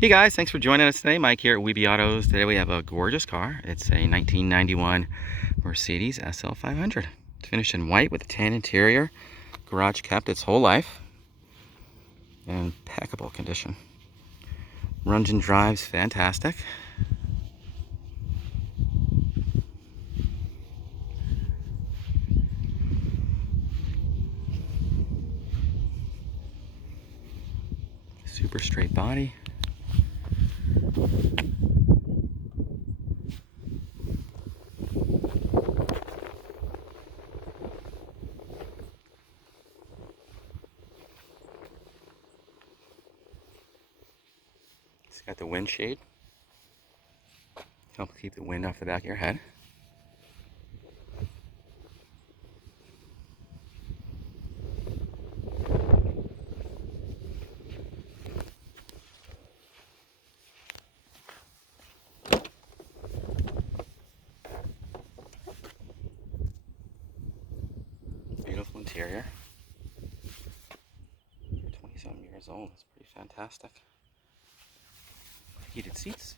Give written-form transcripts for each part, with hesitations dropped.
Hey guys, thanks for joining us today. Mike here at Weeby Autos. Today we have a gorgeous car. It's a 1991 Mercedes SL500. It's finished in white with a tan interior. Garage kept its whole life. In impeccable condition. Runs and drives fantastic. Super straight body. It's got the wind shade. Help keep the wind off the back of your head. Beautiful interior. For 27 years old, it's pretty fantastic. Heated seats,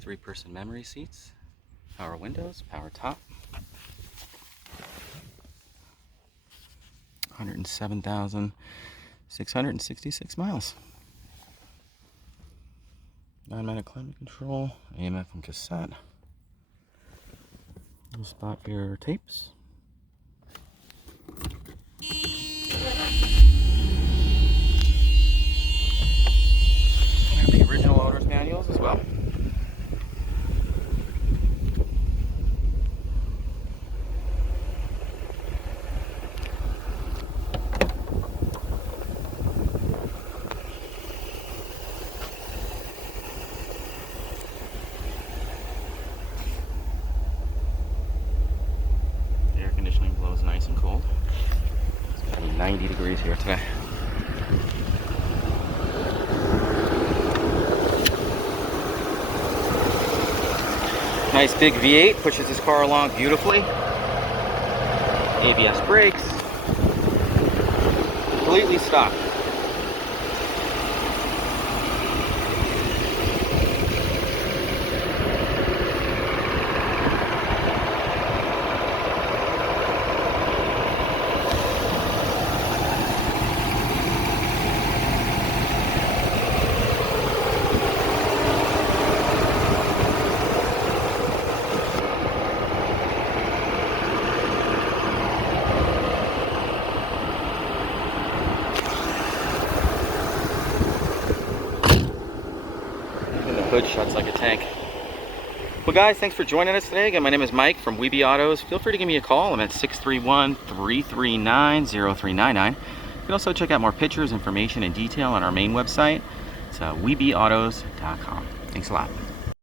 3-person memory seats, power windows, power top. 107,666 miles. 9-minute climate control, AM/FM from cassette. Little spot for your tapes. The original owner's manuals as well. The air conditioning blows nice and cold. It's gonna be 90 degrees here today. Nice big V8, pushes this car along beautifully. ABS brakes. Completely stock. Hood shuts like a tank. Well guys, thanks for joining us today. Again, my name is Mike from Weeby Autos. Feel free to give me a call. I'm at 631-339-0399. You can also check out more pictures, information, and detail on our main website. It's weebyautos.com. Thanks a lot.